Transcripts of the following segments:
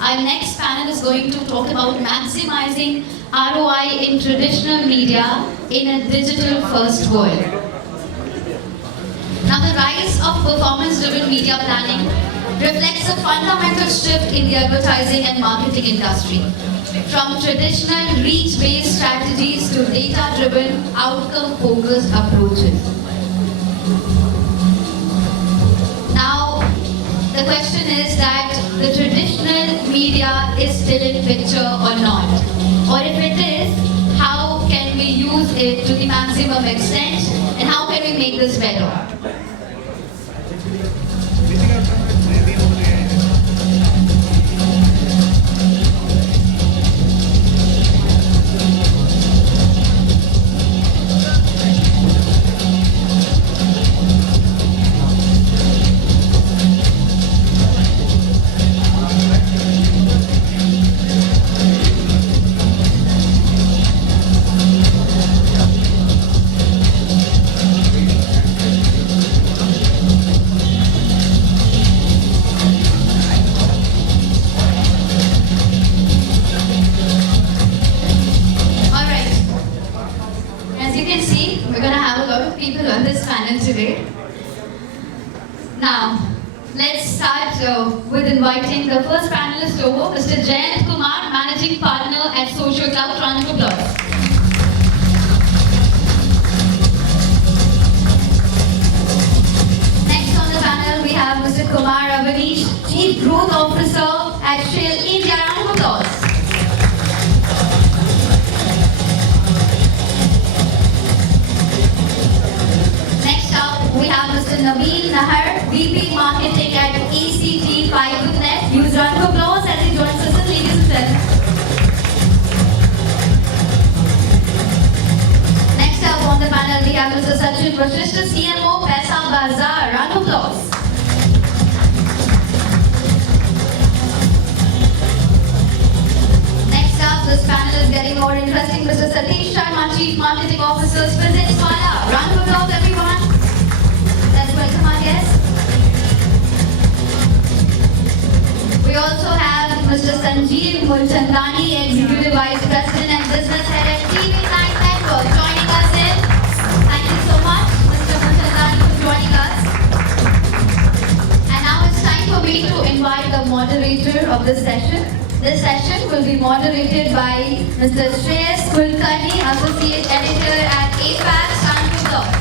Our next panel is going to talk about maximizing ROI in traditional media in a digital-first world. Now, the rise of performance-driven media planning reflects a fundamental shift in the advertising and marketing industry, from traditional reach-based strategies to data-driven, outcome-focused approaches. Now, the question is that the traditional media is still in picture or not? Or if it is, how can we use it to the maximum extent, and how can we make this better? Now, let's start with inviting the first panelist over, Mr. Jayanth Kumar, Managing Partner at SocioClout. Round of applause. Next on the panel, we have Mr. Kumar Awanish, Chief Growth Officer at Cheil, India. Round of applause. We have Mr. Naveen, Nahar, VP Marketing at ACT Fibernet. Use round of applause as he joins us, ladies and gentlemen. Next up on the panel, we have Mr. Sachin, Vashishtha, CMO, Paisabazaar. Round of applause. Next up, this panel is getting more interesting. Mr. Satish, Sharma, Chief Marketing Officer, PhysicsWallah. Round of applause, everyone. Let's welcome our guests. We also have Mr. Sanjeev Mulchandani, Executive Vice President and Business Head at TV9 Network, joining us in. Thank you so much, Mr. Mulchandani, for joining us. And now it's time for me to invite the moderator of this session. This session will be moderated by Mr. Shreyas Kulkarni, Associate Editor at afaqs. Round of applause.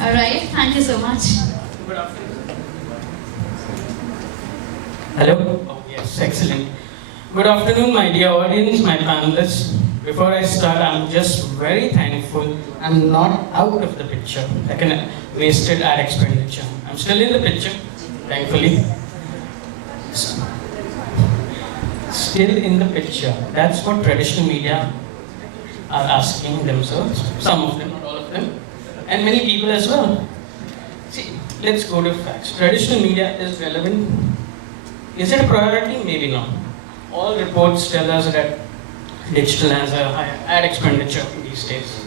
All right, thank you so much. Good afternoon. Hello? Oh, yes, excellent. Good afternoon, my dear audience, my panelists. Before I start, I'm just very thankful I'm not out of the picture, like a wasted ad expenditure. I'm still in the picture, thankfully. Still in the picture. That's what traditional media are asking themselves, some of them, not all of them. And many people as well. See, let's go to facts. Traditional media is relevant. Is it a priority? Maybe not. All reports tell us that digital has a higher ad expenditure these days.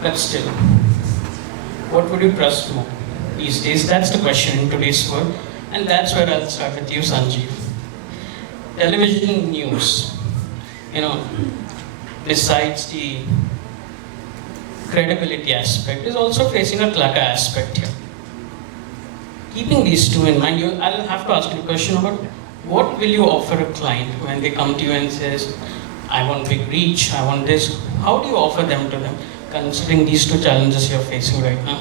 But still, what would you trust more these days? That's the question in today's world. And that's where I'll start with you, Sanjeev. Television news, besides the credibility aspect, is also facing a clutter aspect here. Keeping these two in mind, I'll have to ask you a question about what will you offer a client when they come to you and says, I want big reach, I want this. How do you offer them to them, considering these two challenges you're facing right now?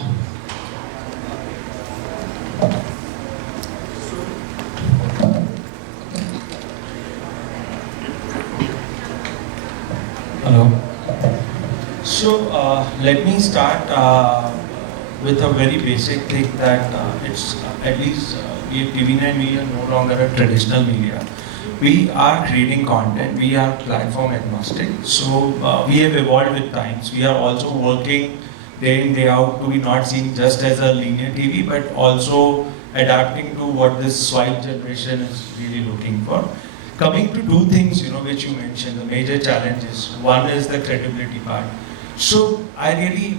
Hello. So let me start with a very basic thing that it's at least TV9 media no longer a traditional media. We are creating content, we are platform agnostic. So we have evolved with times. We are also working day in, day out to be not seen just as a linear TV, but also adapting to what this swipe generation is really looking for. Coming to two things, which you mentioned, the major challenges. One is the credibility part. So I really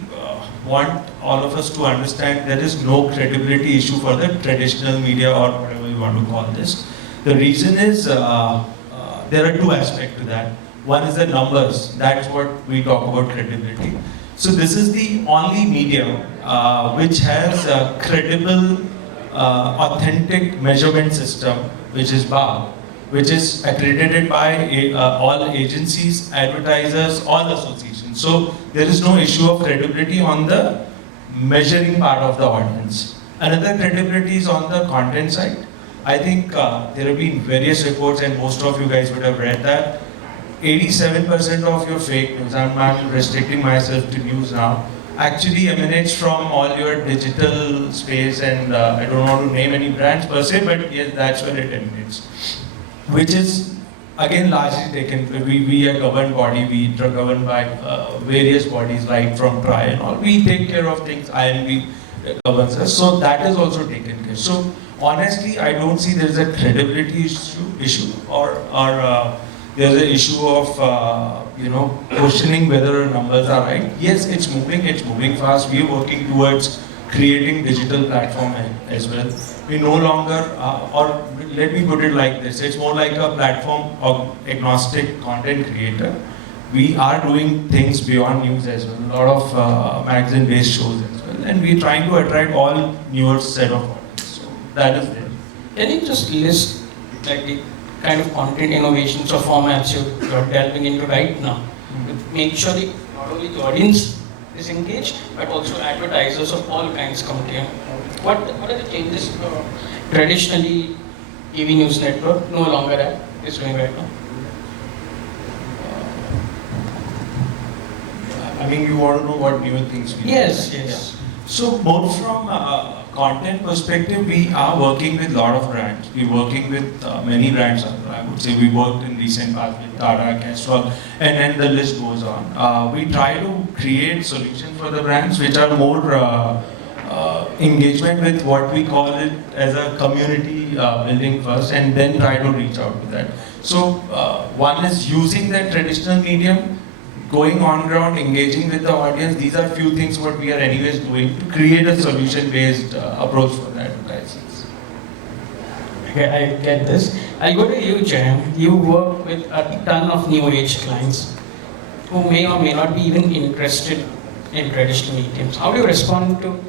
want all of us to understand there is no credibility issue for the traditional media or whatever you want to call this. The reason is there are two aspects to that. One is the numbers. That's what we talk about credibility. So this is the only medium which has a credible, authentic measurement system, which is BAR, which is accredited by all agencies, advertisers, all associations. So there is no issue of credibility on the measuring part of the audience. Another credibility is on the content side. I think there have been various reports, and most of you guys would have read that 87% of your fake news, I'm restricting myself to news now, actually emanates from all your digital space, and I don't want to name any brands per se, but yes, that's where it emanates. Which is again largely taken, we are governed body, we are governed by various bodies right from TRI and all. We take care of things, INB governs us, so that is also taken care. So honestly, I don't see there is a credibility issue or there's an issue of questioning whether our numbers are right. Yes, it's moving fast. We are working towards creating digital platform as well. We no longer, or let me put it like this, it's more like a platform of agnostic content creator. We are doing things beyond news as well, a lot of magazine-based shows as well, and we're trying to attract all newer set of audience. So that is there. Can you just list like the kind of content innovations or formats you're delving into right now? Make sure that not only the audience is engaged, but also advertisers of all kinds come to you. What are the changes traditionally TV news network no longer is doing right now? I mean, you want to know what new things we do? Yes. Yeah. So more from content perspective, we are working with a lot of brands. We're working with many brands. I would say we worked in recent past with Tata, Castrol, and then the list goes on. We try to create solutions for the brands which are more engagement with what we call it as a community building first, and then try to reach out to that. So one is using that traditional medium, going on ground, engaging with the audience. These are few things what we are anyways doing to create a solution-based approach for the advertisers. Okay, I get this. I'll go to you, Jayanth. You work with a ton of new age clients who may or may not be even interested in traditional mediums. How do you respond to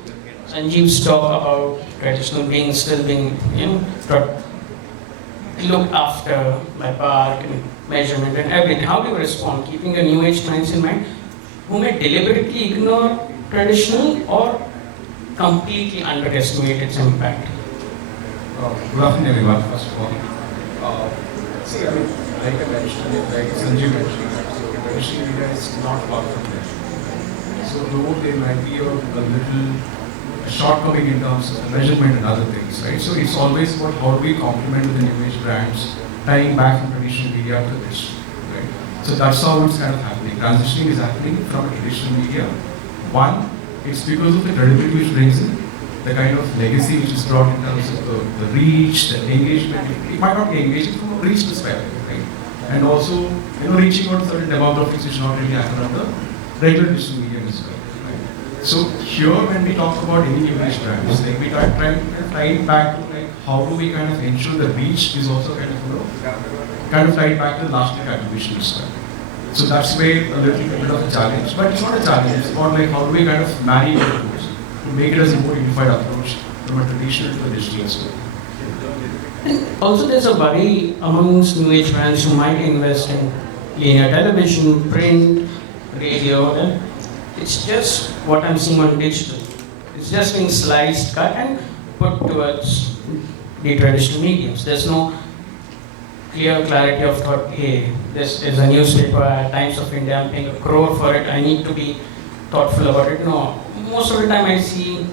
Sanjeev's talk about traditional being still being, looked after by park and measurement and everything? How do you respond, keeping your new age clients in mind, who may deliberately ignore traditional or completely underestimate its impact? Good afternoon, everyone. First of all, see, I mean, like I mentioned, like Sanjeev mentioned, so traditional media is not far from there. So though there might be a little shortcoming in terms of measurement and other things, right? So it's always about how do we complement with the new age brands, tying back from traditional media to this, right? So that's how it's kind of happening. Transitioning is happening from traditional media. One, it's because of the credibility which brings in, the kind of legacy which is brought in terms of the reach, the engagement. It might not be engaging from a reach perspective, right? And also, reaching out to certain demographics which not really happen on the regular digital media as well. So here, when we talk about any new age brands, like we try it back to like how do we kind of ensure the reach is also kind of tied back to lasting attribution as well. So that's where a little bit of a challenge, but it's not a challenge. It's about like how do we kind of marry the tools to make it as a more unified approach from a traditional to a digital as well. And also, there's a worry amongst new age brands who might invest in linear television, print, radio. It's just what I'm seeing on digital. It's just being sliced, cut, and put towards the traditional mediums. There's no clear clarity of thought, hey, this is a newspaper at Times of India, I'm paying 1 crore for it, I need to be thoughtful about it. No. Most of the time I see,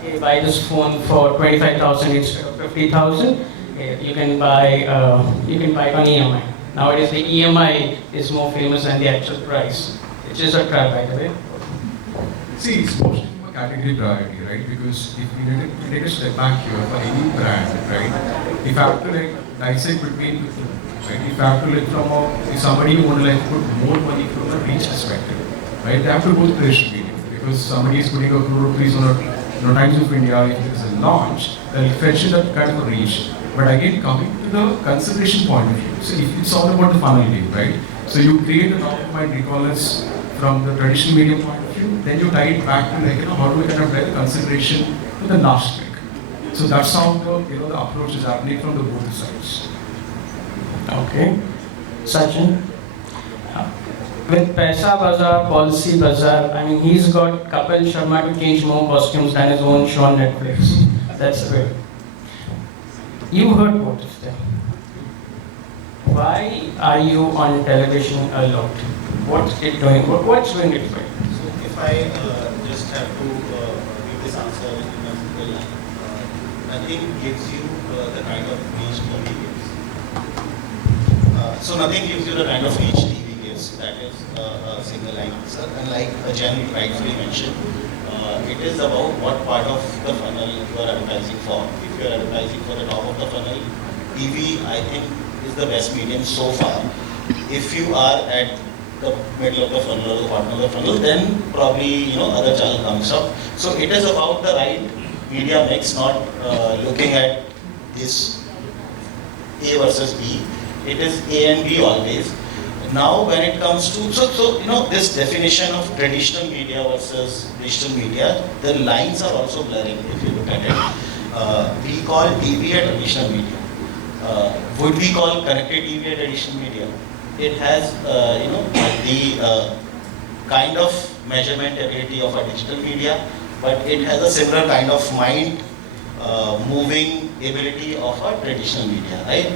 hey, buy this phone for 25,000 instead of 50,000. Hey, you can buy it on EMI. Nowadays the EMI is more famous than the actual price, which is a trap, by the way. See, it's mostly a category priority, right? Because if we take a step back here for any brand, right? If I have to like dissect between the two, right? If I have to if somebody who want to like put more money from a reach perspective, right? They have to go to traditional medium. because somebody is putting a crore rupees on a Times of India, if it is a launch, they'll fetch it that kind of a reach. But again, coming to the consideration point of view, so if it's all about the funnel game, right? So you create a top-of-mind recallers from the traditional media point of view, then you tie it back to like, how do we kind of drive the consideration to the last click. So that's how the approach is happening from the both sides. Okay. Sachin? With Paisabazaar, Policy Bazaar, I mean, he's got Kapil Sharma to change more costumes than his own show on Netflix. That's great. You heard both of them. Why are you on television a lot? What's it doing? What's doing it for you? So if I just have to give this answer in a simple line, nothing gives you the kind of reach TV gives. So nothing gives you the kind of reach TV gives. That is a single line answer. And like Jayanth rightfully mentioned, it is about what part of the funnel you are advertising for. If you are advertising for the top of the funnel, TV I think is the best medium so far. If you are at the middle of the funnel or the bottom of the funnel, then probably other channel comes up. So it is about the right media mix, not looking at this A versus B. It is A and B always. Now when it comes to, this definition of traditional media versus digital media, the lines are also blurring if you look at it. We call TV a traditional media. Would we call connected TV a traditional media? It has, the kind of measurement ability of a digital media, but it has a similar kind of mind moving ability of a traditional media, right?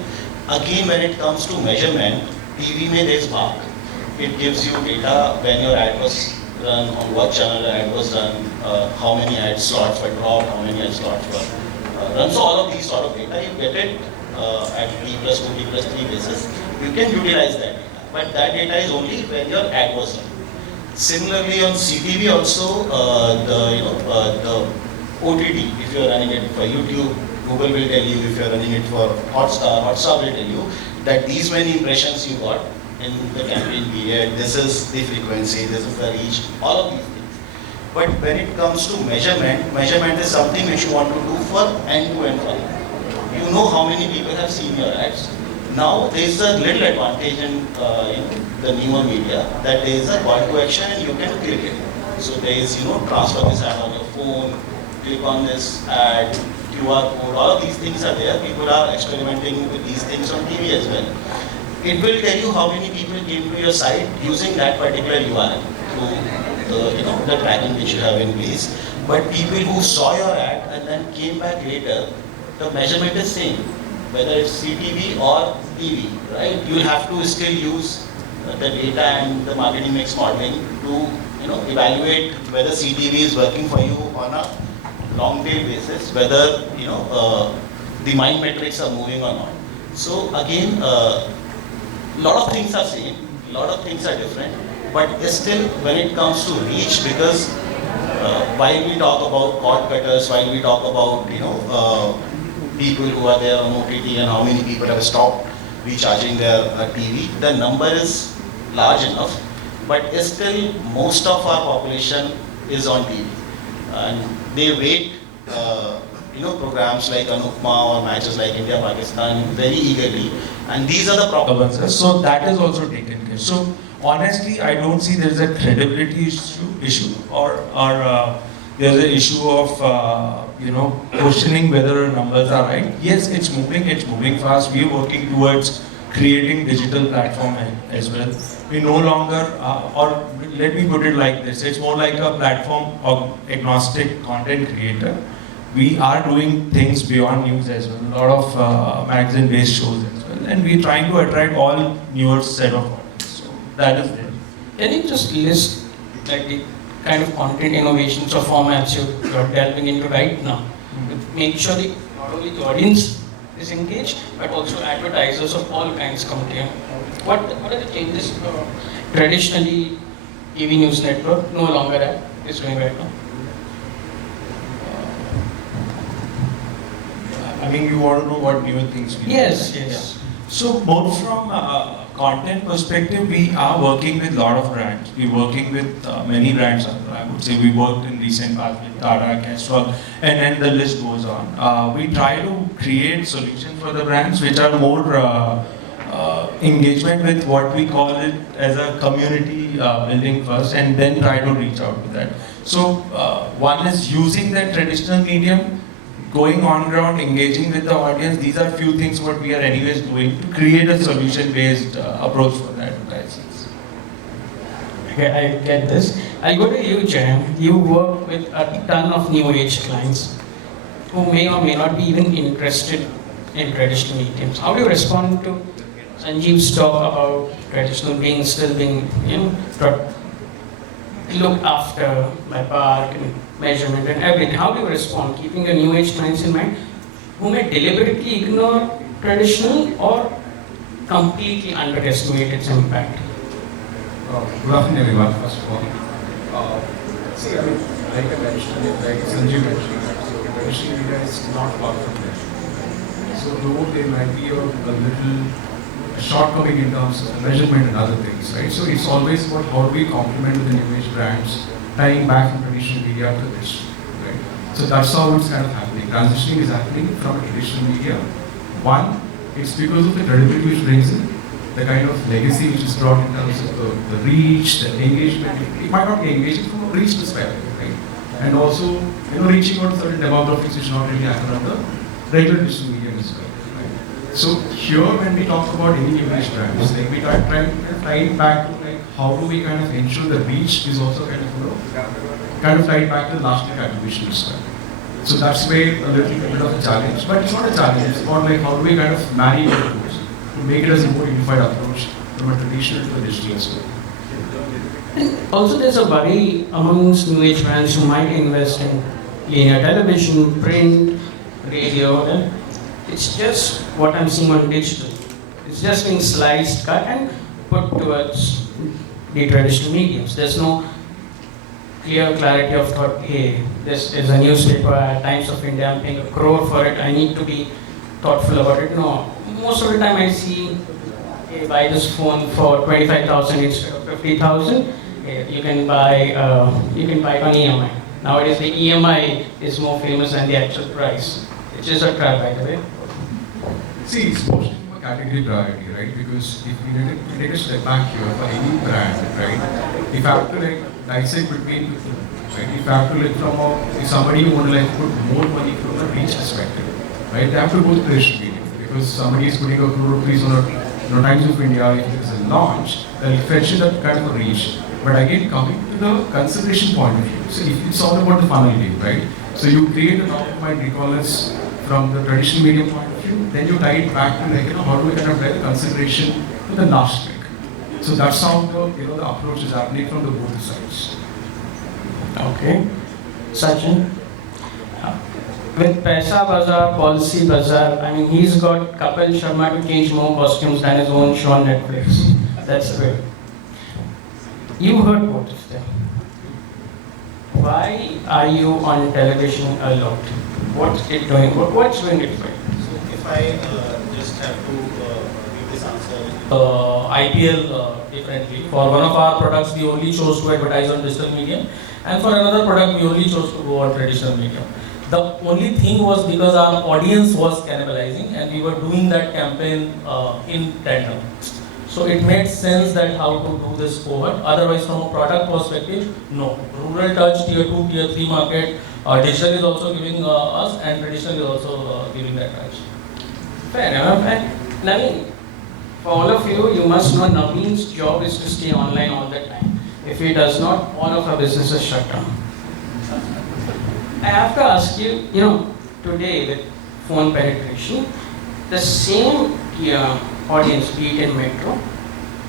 Again, when it comes to measurement, TV mein there is mark. It gives you data when your ad was run, on what channel the ad was run, how many ad slots were dropped, how many ad slots were run. So all of these sort of data, you get it at T plus 2, T plus 3 basis. You can utilize that data, but that data is only when your ad was run. Similarly, on CTV also, the OTT, if you are running it for YouTube, Google will tell you. If you are running it for Hotstar will tell you that these many impressions you got in the campaign period, this is the frequency, this is the reach, all of these things. But when it comes to measurement is something which you want to do for end-to-end funnel. You know how many people have seen your ads. Now there is a little advantage in the newer media that there is a call to action and you can click it. So there is transfer this ad on your phone, click on this ad, QR code, all of these things are there. People are experimenting with these things on TV as well. It will tell you how many people came to your site using that particular URL through the tracking which you have in place. But people who saw your ad and then came back later, the measurement is same, whether it's CTV or TV, right? You'll have to still use the data and the marketing mix modeling to evaluate whether CTV is working for you on a long tail basis, whether the mind metrics are moving or not. So again, lot of things are same, lot of things are different, but still when it comes to reach, because while we talk about cord cutters, while we talk about people who are there on OTT and how many people have stopped recharging their TV, the number is large enough, but still most of our population is on TV. And they wait, programs like Anupma or matches like India-Pakistan very eagerly. And these are the problems. So that is also taken care. So honestly, I don't see there is a credibility issue or there's an issue of questioning whether numbers are right. Yes, it's moving fast. We are working towards creating digital platform as well. We no longer, or let me put it like this, it's more like a platform of agnostic content creator. We are doing things beyond news as well, a lot of magazine-based shows as well, and we're trying to attract all newer set of audience. So that is there. Can you just list like the kind of content innovations or formats you're delving into right now? Make sure not only the audience is engaged, but also advertisers of all kinds come to you. What are the changes traditionally TV news network no longer is doing right now? I mean, you want to know what new things we Yes, do. yes. So more from content perspective, we are working with a lot of brands. We're working with many brands. I would say we worked in recent past with Tata, Castrol, and then the list goes on. We try to create solutions for the brands which are more engagement with what we call it as a community building first, and then try to reach out to that. So one is using that traditional medium, going on ground, engaging with the audience. These are few things what we are anyways doing to create a solution-based approach for the advertisers. Okay, I get this. I'll go to you, Jayanth. You work with a ton of new age clients who may or may not be even interested in traditional mediums. How do you respond to Sanjeev's talk about traditional still being, looked after by park and measurement and everything? How do you respond, keeping your new age clients in mind who may deliberately ignore traditional or completely underestimate its impact? Good afternoon, everyone, first of all. See, I mean, like I mentioned, like Sanjeev mentioned, so traditional media is not far from there. So though there might be a little shortcoming in terms of measurement and other things, right? So it's always about how do we complement with the new age brands, tying back from traditional media to this, right? So that's how it's kind of happening. Transitioning is happening from a traditional media. One, it's because of the credibility which brings in, the kind of legacy which is brought in terms of the reach, the engagement. It might not be engaging from a reach perspective, right? And also, reaching out to certain demographics which not really happen on the regular digital medium as well. So here, when we talk about any new age brands, like we try it back to like how do we kind of ensure the reach is also kind of tied back to the last week attribution as well. So that's where a little bit of a challenge, but it's not a challenge. It's about like how do we kind of marry the two to make it as a more unified approach from a traditional to a digital as well. Also, there's a worry amongst new age brands who might invest in linear television, print, radio. And it's just what I'm seeing on digital. It's just being sliced, cut, and put towards the traditional mediums. There's no clear clarity of thought, hey, this is a newspaper at Times of India, I'm paying 1 crore for it, I need to be thoughtful about it. No. Most of the time I see, hey, buy this phone for 25,000 instead of 50,000. You can buy it on EMI. Nowadays the EMI is more famous than the actual price, which is a trap, by the way. See, it's mostly a category priority, right? Because if we take a step back here for any brand, right? If I have to like dissect between the two, right? If I have to look from if somebody who want to like put more money from a reach perspective, right? They have to go to traditional media because somebody is putting 1 crore rupees on a Times of India. If it is a launch, they'll fetch in that kind of a reach. But again, coming to the consideration point of view, so if it's all about the funnel game, right? So you create a top of mind recallers from the traditional media point of view, then you tie it back to like, how do we kind of drive the consideration to the last week. So that's how the approach is happening from the both sides. Okay. Sachin, with Paisabazaar, Policy Bazaar, I mean, he's got Kapil Sharma to change more costumes than his own show on Netflix. That's great. You heard both of them. Why are you on television a lot? What's it doing? What's doing it for you? So if I just have to give this answer. IPL differently. For one of our products, we only chose to advertise on digital medium, and for another product, we only chose to go on traditional medium. The only thing was because our audience was cannibalizing, and we were doing that campaign in tandem. So it made sense that how to do this cohort. Otherwise, from a product perspective, no. Rural touch, tier 2, tier 3 market, digital is also giving us, and traditional is also giving that touch. Fair enough. And Naveen, for all of you, you must know Naveen's job is to stay online all the time. If he does not, all of our businesses shut down. I have to ask you, today with phone penetration, the same audience, be it in metro,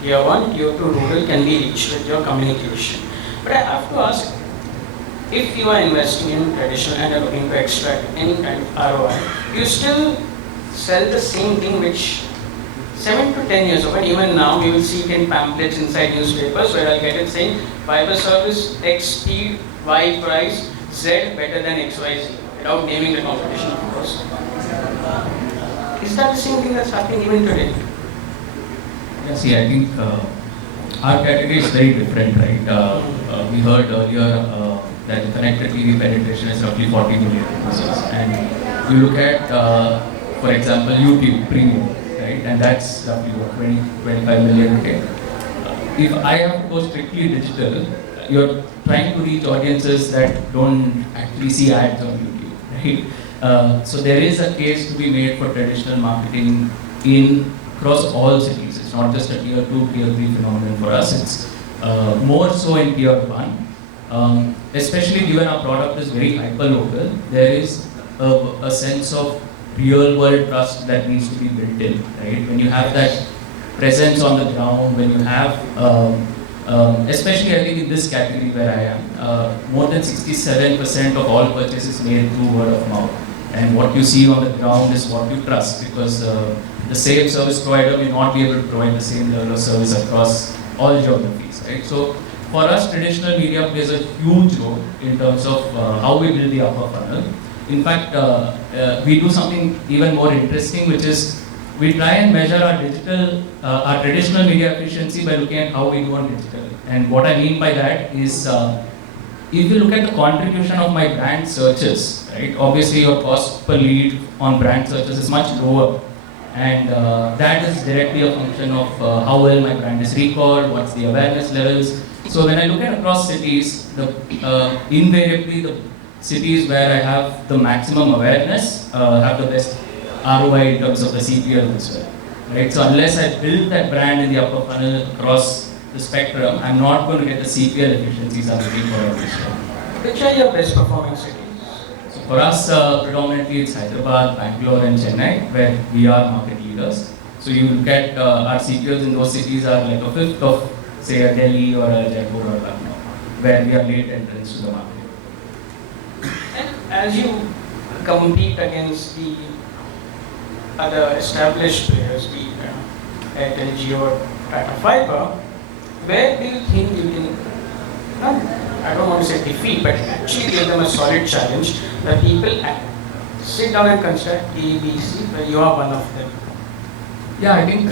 tier 1, tier 2 rural, can be reached with your communication. But I have to ask, if you are investing in traditional and are looking to extract any kind of ROI, you still sell the same thing which 7 to 10 years ago, and even now you will see it in pamphlets inside newspapers where I'll get it saying fiber service, X speed, Y price, Z better than XYZ, without naming the competition, of course. Is that the same thing that's happening even today? Yeah, see, I think our category is very different, right? We heard earlier that the connected TV penetration is roughly 40 million users. And you look at, for example, YouTube Premium, right? And that's roughly what, 25 million. Okay. If I have to go strictly digital, you're trying to reach audiences that don't actually see ads on YouTube, right? So there is a case to be made for traditional marketing across all cities. It's not just a tier 2, tier 3 phenomenon for us. It's more so in tier 1. Especially given our product is very hyper-local, there is a sense of real-world trust that needs to be built in, right? When you have that presence on the ground, when you have, especially I think in this category where I am, more than 67% of all purchases made through word of mouth. And what you see on the ground is what you trust, because the same service provider may not be able to provide the same level of service across all geographies, right? So for us, traditional media plays a huge role in terms of how we build the upper funnel. In fact, we do something even more interesting, which is we try and measure our traditional media efficiency by looking at how we do on digital. And what I mean by that is, if you look at the contribution of my brand searches, right? Obviously, your cost per lead on brand searches is much lower. And that is directly a function of how well my brand is recalled, what's the awareness levels. So when I look at across cities, invariably the cities where I have the maximum awareness have the best ROI in terms of the CPL as well. Right? So unless I build that brand in the upper funnel across the spectrum, I'm not going to get the CPL efficiencies I'm looking for on this one. Which are your best performing cities? So for us, predominantly it's Hyderabad, Bangalore and Chennai, where we are market leaders. So you look at our CPLs in those cities are like a fifth of, say, a Delhi or a Jaipur or Lucknow, where we are late entrants to the market. And as you compete against the other established players, be it Airtel, Jio, or Tata Fiber, where do you think you can, I don't want to say defeat, but actually give them a solid challenge where people sit down and consider A, B, C, where you are one of them? Yeah, I think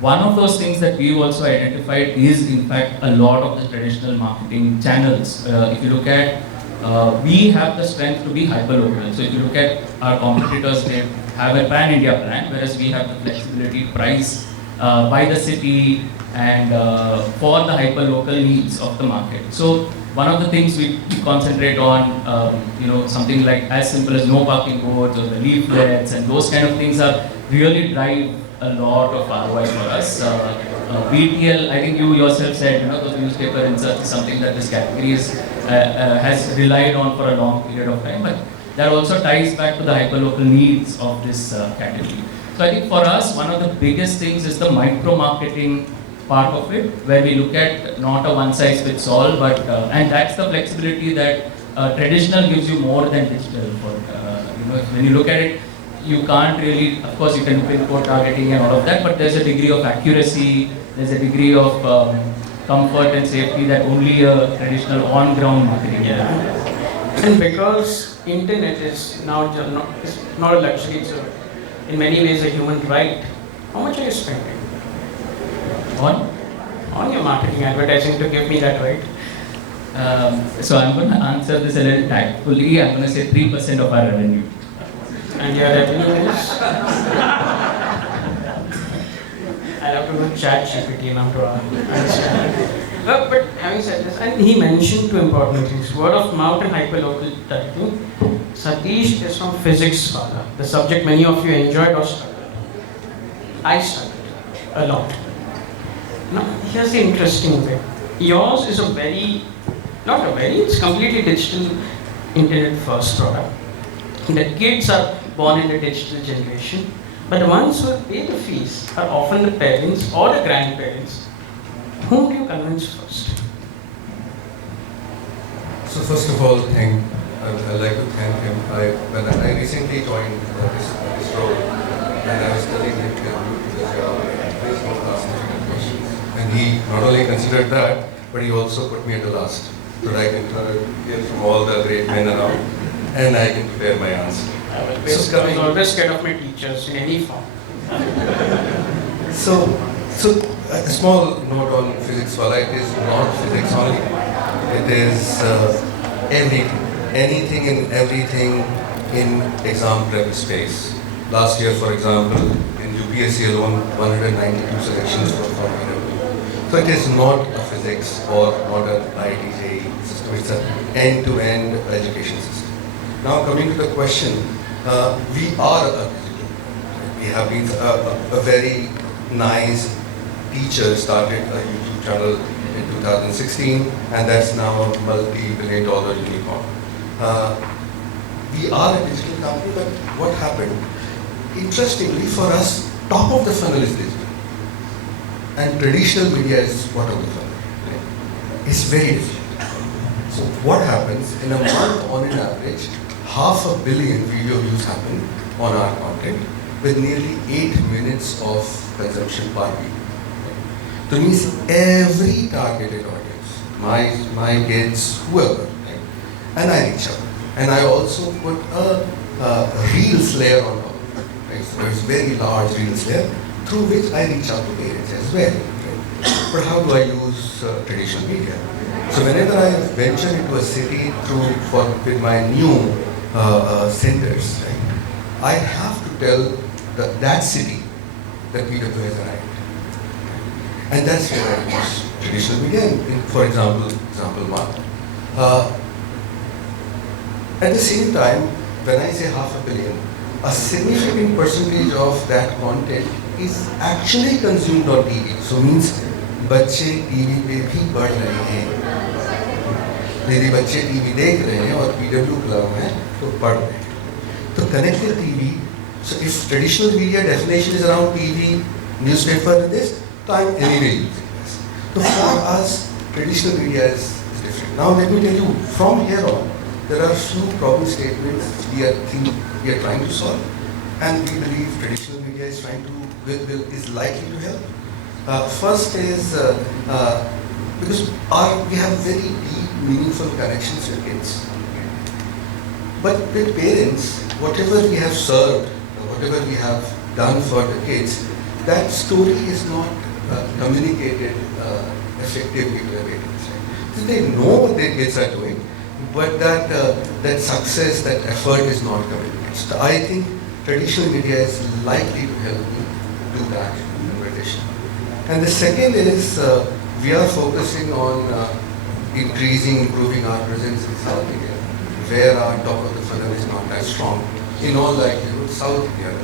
one of those things that we've also identified is, in fact, a lot of the traditional marketing channels. If you look at, we have the strength to be hyper-local. So if you look at our competitors, they have a pan-India plan, whereas we have the flexibility to price by the city and for the hyper-local needs of the market. So one of the things we concentrate on, something like as simple as no parking boards or the leaflets, and those kind of things are really drive a lot of ROI for us. BTL, I think you yourself said, those newspaper inserts is something that this category has relied on for a long period of time, but that also ties back to the hyperlocal needs of this category. So I think for us, one of the biggest things is the micro-marketing part of it, where we look at not a one-size-fits-all, but and that's the flexibility that traditional gives you more than digital. When you look at it, you can't really, of course you can pin code targeting and all of that, but there's a degree of accuracy, there's a degree of comfort and safety that only a traditional on-ground marketing can. And because internet is now it's not a luxury, it's in many ways a human right, how much are you spending? On your marketing advertising to give me that right? So I'm going to answer this a little tactfully. I'm going to say 3% of our revenue. And your revenue is? I'll have to go ChatGPT now to understand. But having said this, and he mentioned two important things: word of mouth and hyperlocal targeting. Satish is from PhysicsWallah, the subject many of you enjoyed or struggled. I struggled a lot. Now, here's the interesting thing. Yours is it's completely digital, internet-first product. The kids are born in the digital generation, but the ones who pay the fees are often the parents or the grandparents. Whom do you convince first? So first of all, I'd like to thank him. When I recently joined this role, and I was telling him to do this job, please don't ask difficult questions. And he not only considered that, but he also put me at the last, so that I can hear from all the great men around, and I can prepare my answer. I was always scared of my teachers in any form. So So a small note on PhysicsWallah, it is not physics only. It is everything, anything and everything in exam prep space. Last year, for example, in UPSC alone, 192 selections were from PW. So it is not a physics or not an IIT system, it's an end-to-end education system. Now coming to the question, we are a digital. We have been a very nice teacher started a YouTube channel in 2016, and that's now a multi-billion-dollar unicorn. We are a digital company, but what happened? Interestingly, for us, top of the funnel is digital, and traditional media is bottom of the funnel. It's very different. So what happens in a month, on an average, 500 million video views happen on our content, with nearly 8 minutes of consumption per week. That means every targeted audience, my kids, whoever, right? And I reach out. And I also put a Reels layer on top, right? So there's very large Reels layer through which I reach out to parents as well. Right? But how do I use traditional media? So whenever I venture into a city with my new centers, right, I have to tell that city that PW has arrived. And that's where I use traditional media. For example one. At the same time, when I say 500 million, a significant percentage of that content is actually consumed on TV. So means बच्चे TV पे भी पढ़ रहे हैं, मेरे बच्चे TV देख रहे हैं और PW क्लब में तो पढ़ रहे हैं. तो connected TV. So if traditional media definition is around TV, newspaper, and this, so I'm anyway using this. So for us, traditional media is different. Now let me tell you, from here on, there are few problem statements we are trying to solve, and we believe traditional media is is likely to help. First is because we have very deep, meaningful connections with kids. But with parents, whatever we have served, whatever we have done for the kids, that story is not communicated effectively to the parents. Right? So they know what their kids are doing, but that success, that effort is not communicated. So I think traditional media is likely to help me do that in. And the second is we are focusing on improving our presence in South India, where our top of the funnel is not as strong. In all likelihood, South India,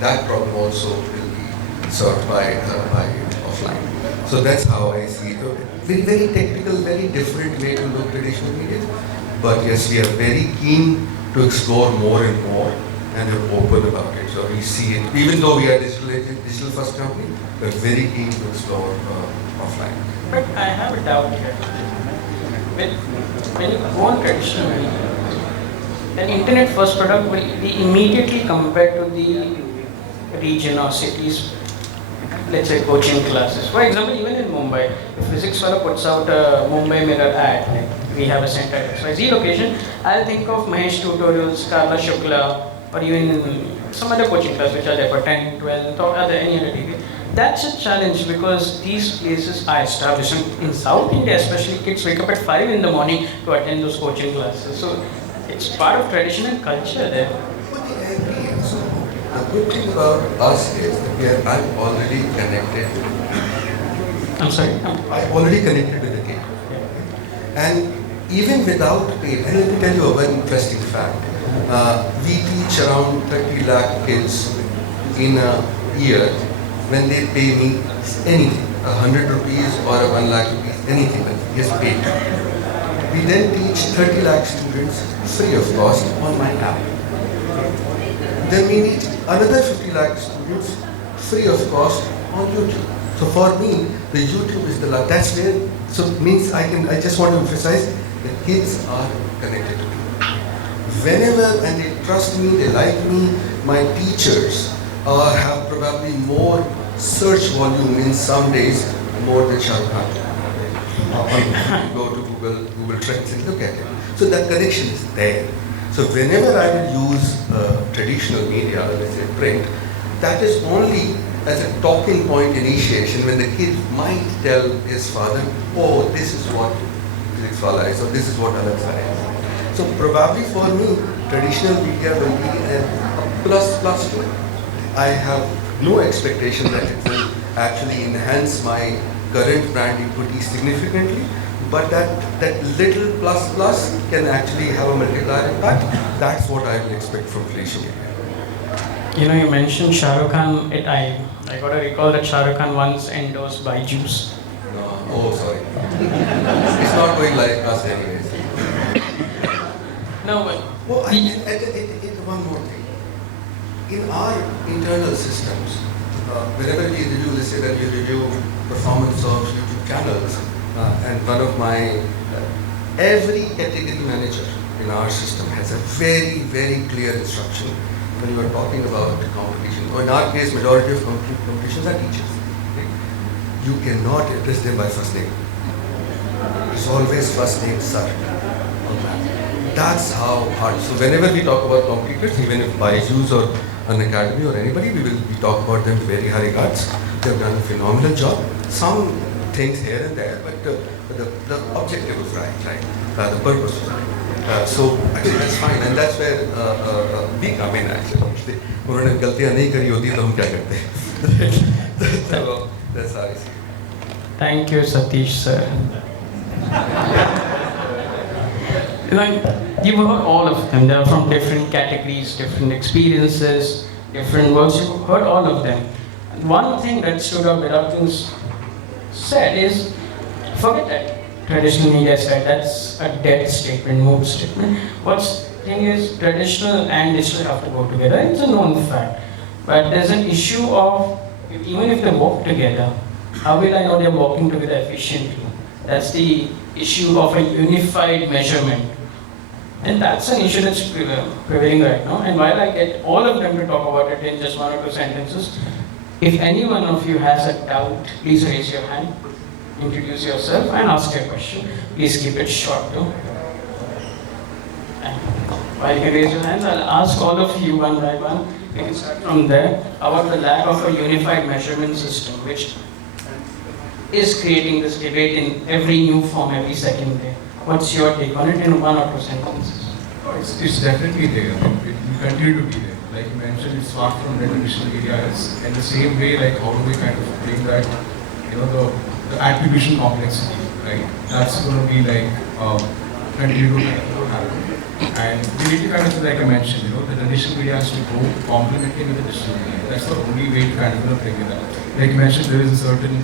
that problem also will be solved by offline. So that's how I see it. Very, very technical, very different way to look at traditional media. But yes, we are very keen to explore more and more, and we're open about it. So we see it, even though we are digital first company, we're very keen to explore offline. But I have a doubt here. When you go on traditional media, an internet first product will be immediately compared to the region or cities, let's say coaching classes. For example, even in Mumbai, if PhysicsWallah puts out a Mumbai Mirror ad, like we have a center at XYZ location, I'll think of Mahesh Tutorials, Carla Shukla, or even some other coaching class which are there for 10, 12, or any other degree. That's a challenge because these places are established. In South India especially, kids wake up at 5 in the morning to attend those coaching classes. So it's part of traditional culture there. So the good thing about us is that I'm already connected. I'm sorry? I'm already connected with the kid. And even without pay, and let me tell you a very interesting fact. We teach around 30 lakh kids in a year. When they pay me anything, 100 rupees or 1 lakh rupees, anything, yes, paid. We then teach 30 lakh students free of cost on my app. Then we teach another 50 lakh students free of cost on YouTube. So for me, the YouTube is the lab. That's where, so it means I just want to emphasize the kids are connected to me. Whenever, and they trust me, they like me, my teachers have probably more search volume in some days more than Sharma. Go to Google Trends and look at it. So that connection is there. So whenever I will use traditional media, let's say print, that is only as a talking point initiation when the kid might tell his father, oh, this is what PhysicsWallah is, or this is what Alexa is. So probably for me, traditional media will be a plus to it. I have no expectation that it will actually enhance my current brand equity significantly, but that little plus can actually have a multiplier impact. That's what I will expect from traditional media. You know, you mentioned Shah Rukh Khan. I got to recall that Shah Rukh Khan once endorsed Byju's. Oh, sorry. It's not going like us anyways. No, but well, one more thing. In our internal systems, whenever we review, let's say that we review performance of YouTube channels, and one of my, every category manager in our system has a very, very clear instruction when you are talking about competition. Or in our case, majority of competitions are teachers. Right? You cannot address them by first name. It's always first name, sir. That's how hard. So whenever we talk about competitors, even if Byju's or an academy or anybody, we talk about them with very high regards. They've done a phenomenal job. Some things here and there, but the objective was right? The purpose was right. So actually that's fine, and that's where we come in actually. उन्होंने गलतियाँ नहीं करी होती तो हम क्या करते हैं? So that's how I see it. Thank you, Satish sir. You know, you've heard all of them. They are from different categories, different experiences, different works. You've heard all of them. And one thing that stood out that Abdul's said is, forget that traditional media said, that's a dead statement, moot statement. What's the thing is, traditional and digital have to go together. It's a known fact. But there's an issue of, even if they work together, how will I know they're working together efficiently? That's the issue of a unified measurement. And that's an issue that's prevailing right now. And while I get all of them to talk about it in just one or two sentences, if any one of you has a doubt, please raise your hand, introduce yourself, and ask your question. Please keep it short too. And while you raise your hands, I'll ask all of you one by one. We can start from there about the lack of a unified measurement system, which is creating this debate in every new form every second day. What's your take on it in one or two sentences? It's definitely there. It will continue to be there. Like you mentioned, it's far from traditional areas. In the same way, like how do we kind of bring that, the attribution complexity, right? That's going to be like continue to happen. And we need to kind of, like I mentioned, the traditional media has to go complementing with the digital media. That's the only way to kind of bring it up. Like you mentioned, there is a certain,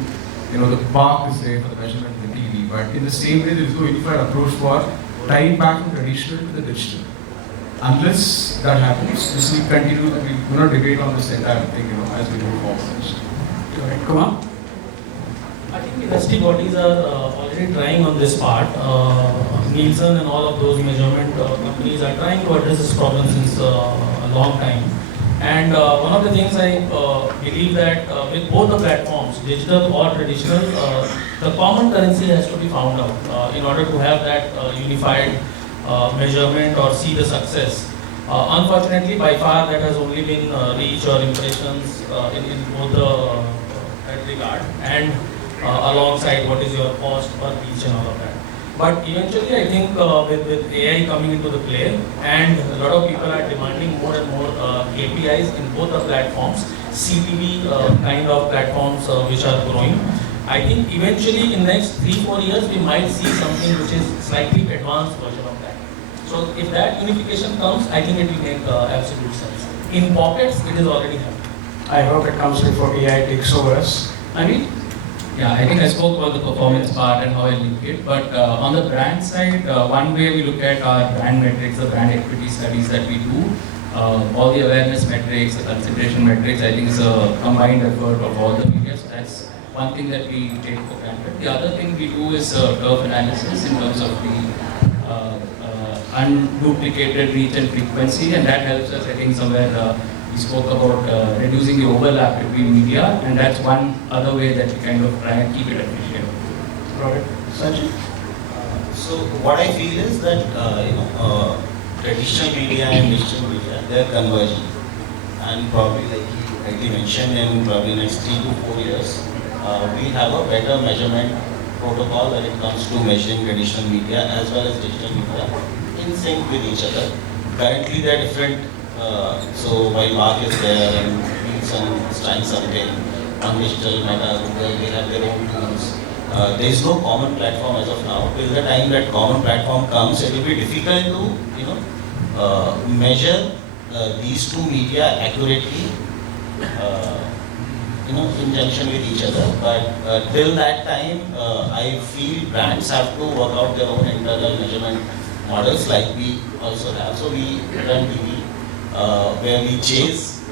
the park is there for the measurement of the TV, but in the same way, there is no unified approach for tying back from traditional to the digital. Unless that happens, this will continue to be, debate on this entire thing, as we move forward. Kumar? I think industry bodies are already trying on this part. Nielsen and all of those measurement companies are trying to address this problem since a long time. And one of the things I believe that with both the platforms, digital or traditional, the common currency has to be found out in order to have that unified measurement or see the success. Unfortunately, by far that has only been reach or impressions in both that regard and alongside what is your cost per reach and all of that. But eventually, I think with AI coming into the play, and a lot of people are demanding more and more KPIs in both the platforms, CTV kind of platforms which are growing. I think eventually in next 3-4 years, we might see something which is slightly advanced version of that. So if that unification comes, I think it will make absolute sense. In pockets, it is already happening. I hope it comes before AI takes over us. Naveen? Yeah, I think I spoke about the performance part and how I link it, but on the brand side, one way we look at our brand metrics, the brand equity studies that we do, all the awareness metrics, the consideration metrics, I think is a combined effort of all the media. So that's one thing that we take for granted. The other thing we do is curve analysis in terms of the unduplicated reach and frequency, and that helps us, I think, somewhere we spoke about reducing the overlap between media, and that's one other way that we kind of try and keep it efficient. Got it. Sachin? So what I feel is that traditional media and digital media, they are converging, and probably like he rightly mentioned, in probably next 3 to 4 years, we have a better measurement protocol when it comes to measuring traditional media as well as digital media in sync with each other. Currently they are different, so while Mark is there and Wilson is trying something on digital, Meta, Google, they have their own tools. There is no common platform as of now. Till the time that common platform comes, it will be difficult to measure these two media accurately, in junction with each other. But till that time, I feel brands have to work out their own internal measurement models like we also have. So we run TV, where we chase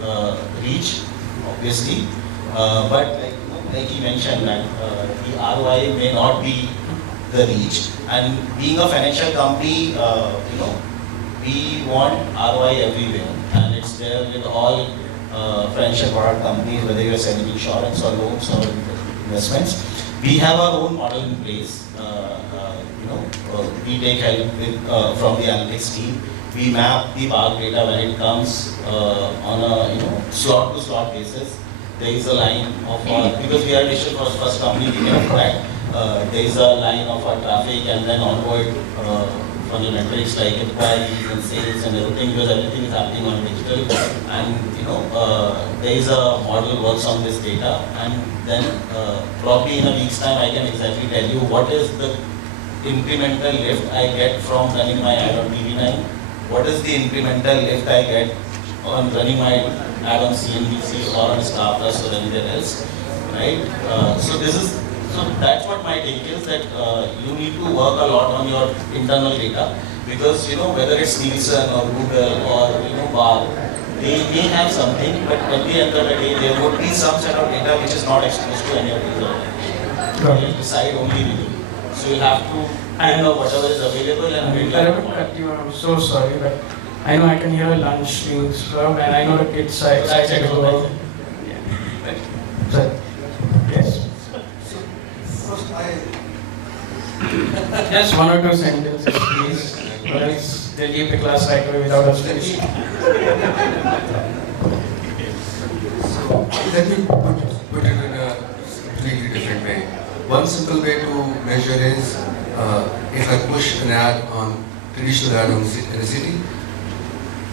reach, obviously, but like he mentioned that the ROI may not be the reach. And being a financial company, we want ROI everywhere, and it's there with all financial product companies, whether you're selling insurance or loans or investments. We have our own model in place. We take help from the analytics team. We map the bar data when it comes on a slot to slot basis. There is a line of our, because we are a digital first company, we can track. There is a line of our traffic and then onboard from the metrics like inquiries and sales and everything, because everything is happening on digital. And there is a model works on this data, and then probably in a week's time I can exactly tell you what is the incremental lift I get from running my ad on TV9, what is the incremental lift I get on running my ad on CNBC or on Star Plus or anywhere else, right? So that's what my take is, that you need to work a lot on your internal data, because whether it's Nielsen or Google or Bar, they may have something, but at the end of the day there would be some set of data which is not exposed to any of these organizations. They decide only with you. So you have to whatever is available and build your I'm so sorry, but I know I can hear lunch being served, and I know the kids are excited to go. Yes. First, Just one or two sentences, please. Otherwise, they'll leave the class right away without us finishing. So let me put it in a completely different way. One simple way to measure is if I push an ad on traditional ad in a city,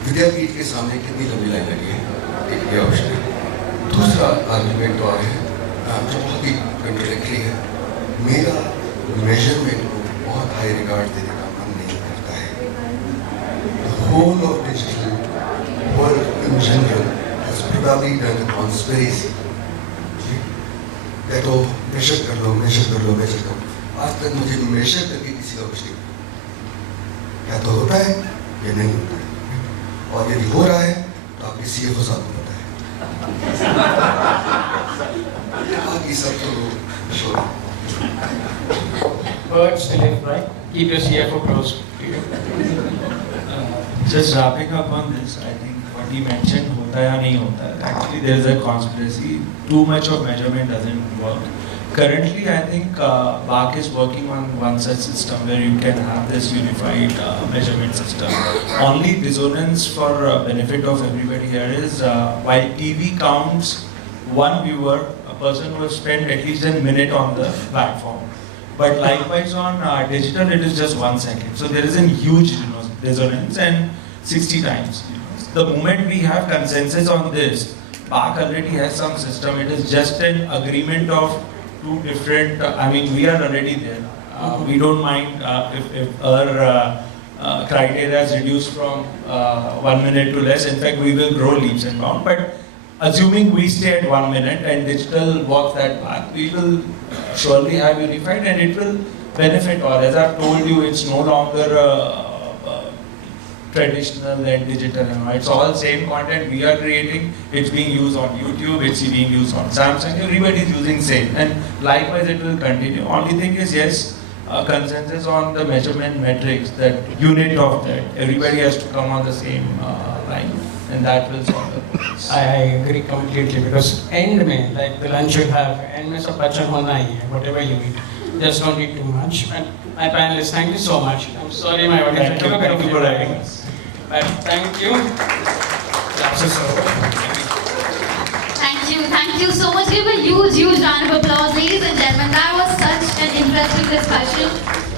विद्यापीठ के सामने कितनी लंबी line लगी है, एक ये option है। दूसरा आर्गुमेंट तो है जो बहुत ही कंट्रोडिक्टरी है, मेरा मेजरमेंट को बहुत हाई रिगार्ड देने का मन नहीं करता है। The whole of digital world in general has probably done a conspiracy that oh measure कर लो, measure कर लो, measure कर लो। आज तक मुझे measure करके किसी का कुछ नहीं, क्या तो होता है या नहीं होता है, और यदि हो रहा है तो आपके CFO साहब को पता है, बाकी सब तो छोड़ो। Words to live, right? Keep your CFO close to you. Just wrapping up on this, I think what he mentioned, hota ya nahi hota, actually there is a conspiracy. Too much of measurement doesn't work. Currently, I think BAC is working on one such system where you can have this unified measurement system. Only dissonance for benefit of everybody here is while TV counts one viewer, a person who has spent at least a minute on the platform. But likewise on digital, it is just 1 second. So there is a huge dissonance and 60 times. The moment we have consensus on this, BAC already has some system. It is just an agreement of two different, we are already there. We don't mind if our criteria is reduced from 1 minute to less. In fact, we will grow leaps and bounds. But assuming we stay at 1 minute and digital walks that path, we will surely have unified and it will benefit all. As I've told you, it's no longer traditional and digital. It's all same content we are creating. It's being used on YouTube. It's being used on Samsung. Everybody is using same, and likewise it will continue. Only thing is, yes, consensus on the measurement metrics, that unit of that. Everybody has to come on the same line, and that will solve the problem. I agree completely, because end में, like the lunch you have, end में सब बच्चा होना ही है, whatever you eat. Just don't eat too much. And my panelists, thank you so much. I'm sorry my audience took a bit of your time. But thank you. That's a Thank you so much. Give a huge round of applause, ladies and gentlemen. That was such an interesting discussion.